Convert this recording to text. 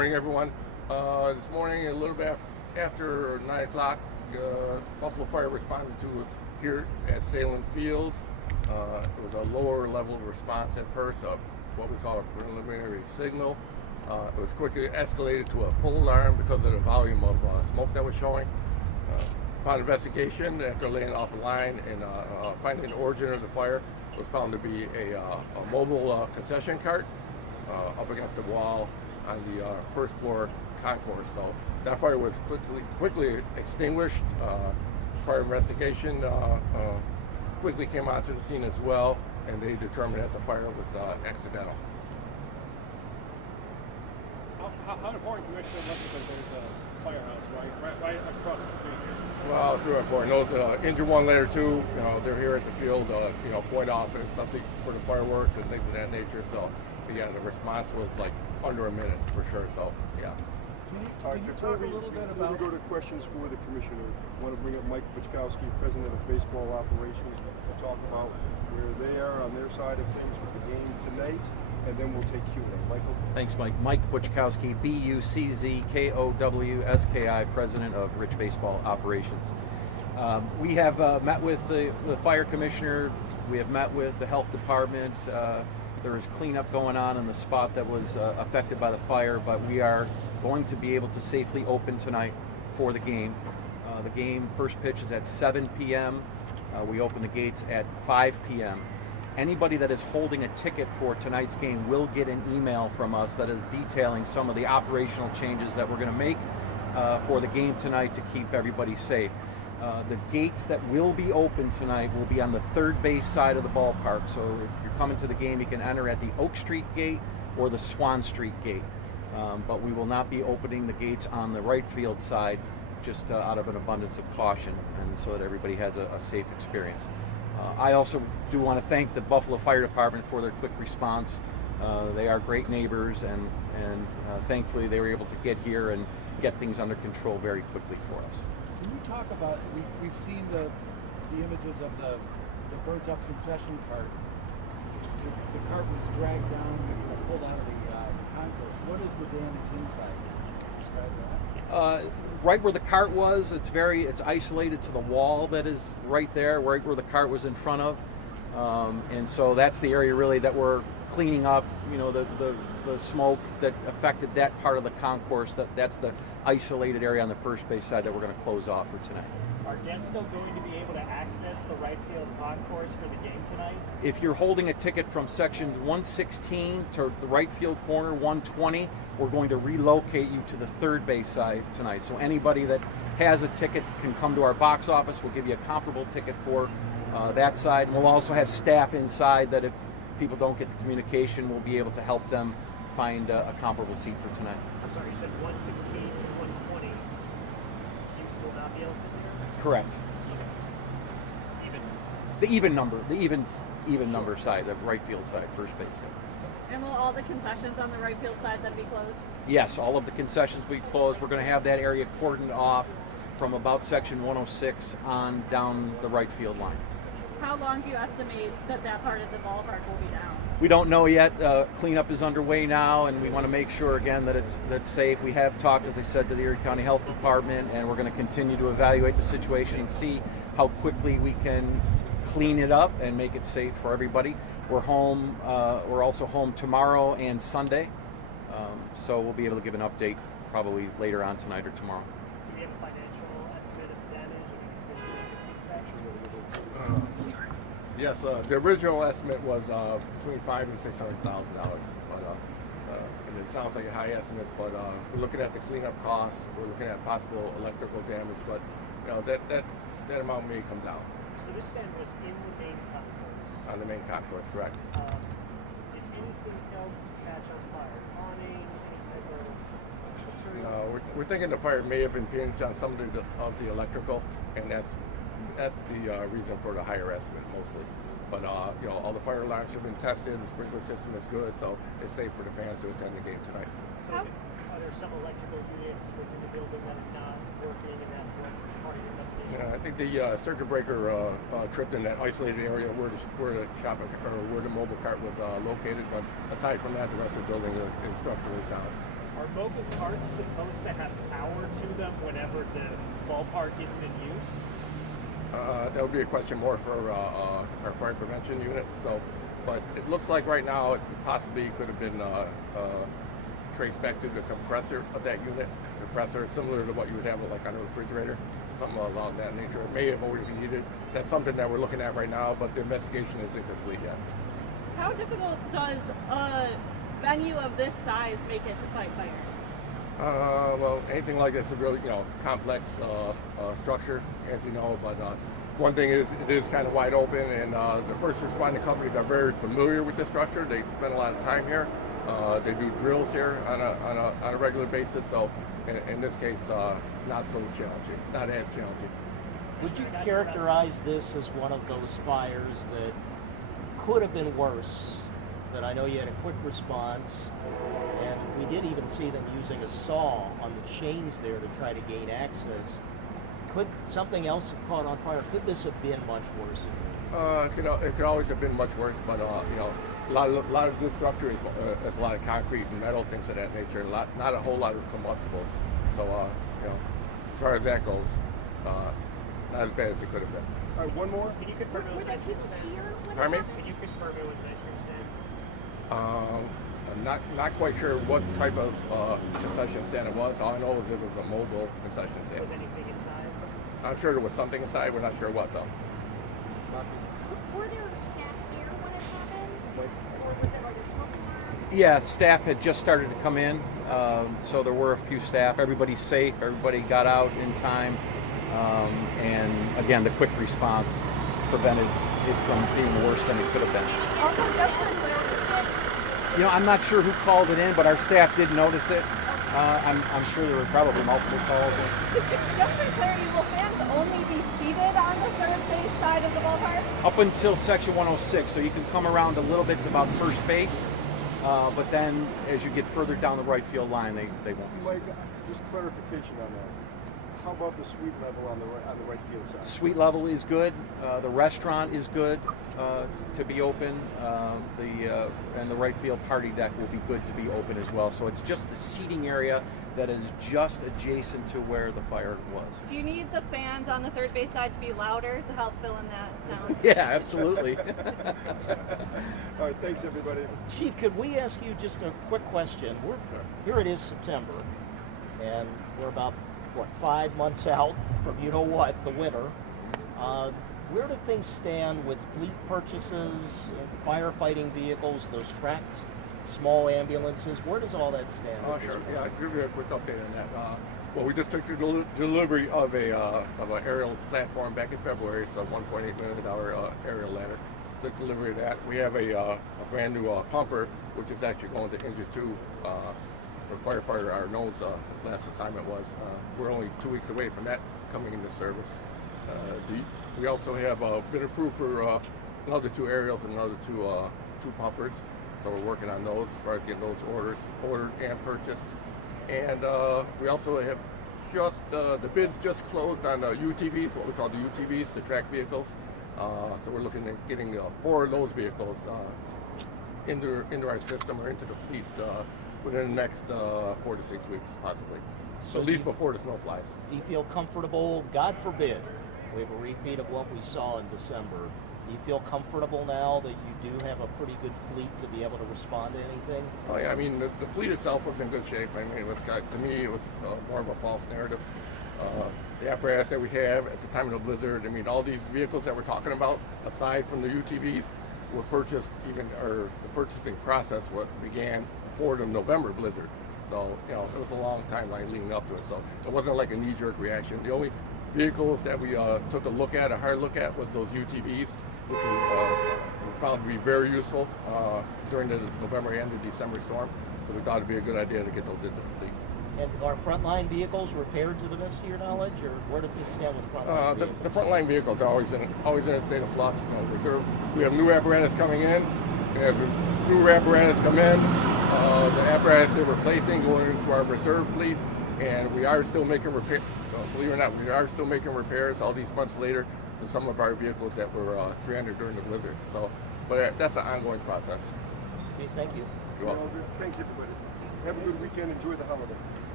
Morning, everyone. This morning, a little bit after 9 o'clock, Buffalo Fire responded to here at Sahlen Field. It was a lower level response at first, what we call a preliminary signal. It was quickly escalated to a full alarm because of the volume of smoke that was showing. Upon investigation, after laying off a line and finding the origin of the fire, was found to be a mobile concession cart up against the wall on the first floor concourse. So that fire was quickly extinguished. Fire investigation quickly came onto the scene as well, and they determined that the fire was accidental. How important, Commissioner, was it that there's a firehouse right across the street here? Well, it's really important. Those injured one, later two, they're here at the field, point office, nothing for the fireworks and things of that nature. So, yeah, the response was like under a minute for sure. So, yeah. Can you talk a little bit about? Before we go to questions for the commissioner, I want to bring up Mike Buczkowski, president of baseball operations, to talk about where they are on their side of things with the game tonight, and then we'll take Q&A. Michael? Thanks, Mike. Mike Buczkowski, B-U-C-Z-K-O-W-S-K-I, president of Rich Baseball Operations. We have met with the fire commissioner. We have met with the health department. There is cleanup going on in the spot that was affected by the fire, but we are going to be able to safely open tonight for the game. The game first pitch is at 7 p.m. We open the gates at 5 p.m. Anybody that is holding a ticket for tonight's game will get an email from us that is detailing some of the operational changes that we're going to make for the game tonight to keep everybody safe. The gates that will be open tonight will be on the third base side of the ballpark. So if you're coming to the game, you can enter at the Oak Street gate or the Swan Street gate. But we will not be opening the gates on the right field side, just out of an abundance of caution and so that everybody has a safe experience. I also do want to thank the Buffalo Fire Department for their quick response. They are great neighbors, and thankfully they were able to get here and get things under control very quickly for us. Can you talk about, we've seen the images of the burnt up concession cart. The cart was dragged down and pulled out of the concourse. What is the damage inside? Can you describe that? Right where the cart was, it's isolated to the wall that is right there, right where the cart was in front of. And so that's the area really that we're cleaning up, the smoke that affected that part of the concourse. That's the isolated area on the first base side that we're going to close off for tonight. Are guests still going to be able to access the right field concourse for the game tonight? If you're holding a ticket from sections 116 to the right field corner, 120, we're going to relocate you to the third base side tonight. So anybody that has a ticket can come to our box office. We'll give you a comparable ticket for that side. And we'll also have staff inside that if people don't get the communication, we'll be able to help them find a comparable seat for tonight. I'm sorry, you said 116 to 120. You will not be able to sit there? Correct. Okay. Even. The even number side, the right field side, first base side. And will all the concessions on the right field side then be closed? Yes, all of the concessions will be closed. We're going to have that area cordoned off from about section 106 on down the right field line. How long do you estimate that part of the ballpark will be down? We don't know yet. Cleanup is underway now, and we want to make sure again that that's safe. We have talked, as I said, to the Erie County Health Department, and we're going to continue to evaluate the situation and see how quickly we can clean it up and make it safe for everybody. We're home. We're also home tomorrow and Sunday, so we'll be able to give an update probably later on tonight or tomorrow. Do we have a financial estimate of the damage? Or Yes, the original estimate was between $500,000 and $600,000, but and it sounds like a high estimate. But we're looking at the cleanup costs. We're looking at possible electrical damage, but that amount may come down. So this stand was in the main concourse. On the main concourse, correct. Did anything else catch on fire? Awning, any type of material? We're thinking the fire may have been impinged on some of the electrical, and that's the reason for the higher estimate mostly. But all the fire alarms have been tested. The sprinkler system is good, so it's safe for the fans to attend the game tonight. So are there some electrical units within the building that are not working, and that's what part of your investigation? Yeah, I think the circuit breaker tripped in that isolated area where the shopping or where the mobile cart was located. But aside from that, the rest of the building is structurally sound. Are mobile parks supposed to have power to them whenever the ballpark isn't in use? That would be a question more for our fire prevention unit. So, but it looks like right now it possibly could have been traced back to the compressor of that unit. Compressor similar to what you would have like on a refrigerator, something along that nature. It may have overheated. That's something that we're looking at right now, but the investigation is incomplete yet. How difficult does a venue of this size make it to fight fires? Well, anything like this is really, complex structure, as you know. But one thing is, it is kind of wide open, and the first responding companies are very familiar with the structure. They spend a lot of time here. They do drills here on a regular basis. So, in this case, not so challenging, not as challenging. Would you characterize this as one of those fires that could have been worse? That I know you had a quick response, and we did even see them using a saw on the chains there to try to gain access. Could something else have caught on fire? Could this have been much worse? It could always have been much worse, but a lot of this structure is a lot of concrete and metal, things of that nature. Not a whole lot of combustibles. So as far as that goes, not as bad as it could have been. All right, one more. Can you confirm it was an ice cream stand? Pardon me? Can you confirm it was an ice cream stand? I'm not quite sure what type of concession stand it was. All I know is it was a mobile concession stand. Was anything inside? I'm sure there was something inside. We're not sure what though. Were there staff here when it happened? Or was it like a smoke alarm? Yeah, staff had just started to come in, so there were a few staff. Everybody's safe. Everybody got out in time, and again, the quick response prevented it from being worse than it could have been. Also, just for clarity, I'm not sure who called it in, but our staff did notice it. I'm sure there were probably multiple calls. just for clarity, will fans only be seated on the third base side of the ballpark? Up until section 106, so you can come around a little bit to about first base, but then as you get further down the right field line, they won't be Mike, seated. just clarification on that. How about the suite level on the right field side? Suite level is good. The restaurant is good to be open. And the right field party deck will be good to be open as well. So it's just the seating area that is just adjacent to where the fire was. Do you need the fans on the third base side to be louder to help fill in that sound? Yeah, absolutely. All right, thanks everybody. Chief, could we ask you just a quick question? Here it is September, and we're about 5 months out from the winter. Where do things stand with fleet purchases, firefighting vehicles, those tracked small ambulances? Where does all that stand? Oh, sure. Yeah, I'll give you a quick update on that. Well, we just took the delivery of an aerial platform back in February. It's a $1.8 million aerial ladder. Took delivery of that. We have a brand new pumper, which is actually going to Engine 2. For firefighter, our nose last assignment was. We're only 2 weeks away from that coming into service. We also have been approved for another 2 aerials and another two pumpers. So we're working on those as far as getting those ordered and purchased. And we also have the bids just closed on UTVs, what we call the UTVs, the track vehicles. So we're looking at getting 4 of those vehicles into our system or into the fleet within the next 4 to 6 weeks, possibly. So at least before the snow flies. Do you feel comfortable, God forbid, we have a repeat of what we saw in December? Do you feel comfortable now that you do have a pretty good fleet to be able to respond to anything? Oh yeah, I mean the fleet itself was in good shape. I mean, to me it was more of a false narrative. The apparatus that we have at the time of the blizzard, I mean, all these vehicles that we're talking about, aside from the UTVs, were purchased the purchasing process began before the November blizzard. So, it was a long timeline leading up to it. So it wasn't like a knee-jerk reaction. The only vehicles that we took a hard look at was those UTVs, which we found to be very useful during the November and the December storm. So we thought it'd be a good idea to get those into the fleet. And are frontline vehicles repaired to the best of your knowledge, or where do things stand with frontline vehicles? The frontline vehicles are always in a state of flux. We have new apparatus coming in. As new apparatus come in, the apparatus they're replacing going into our reserve fleet, and we are still making repairs. Believe it or not, we are still making repairs all these months later to some of our vehicles that were stranded during the blizzard. So, but that's an ongoing process. Okay, thank you. You're welcome. Thanks everybody. Have a good weekend. Enjoy the holiday.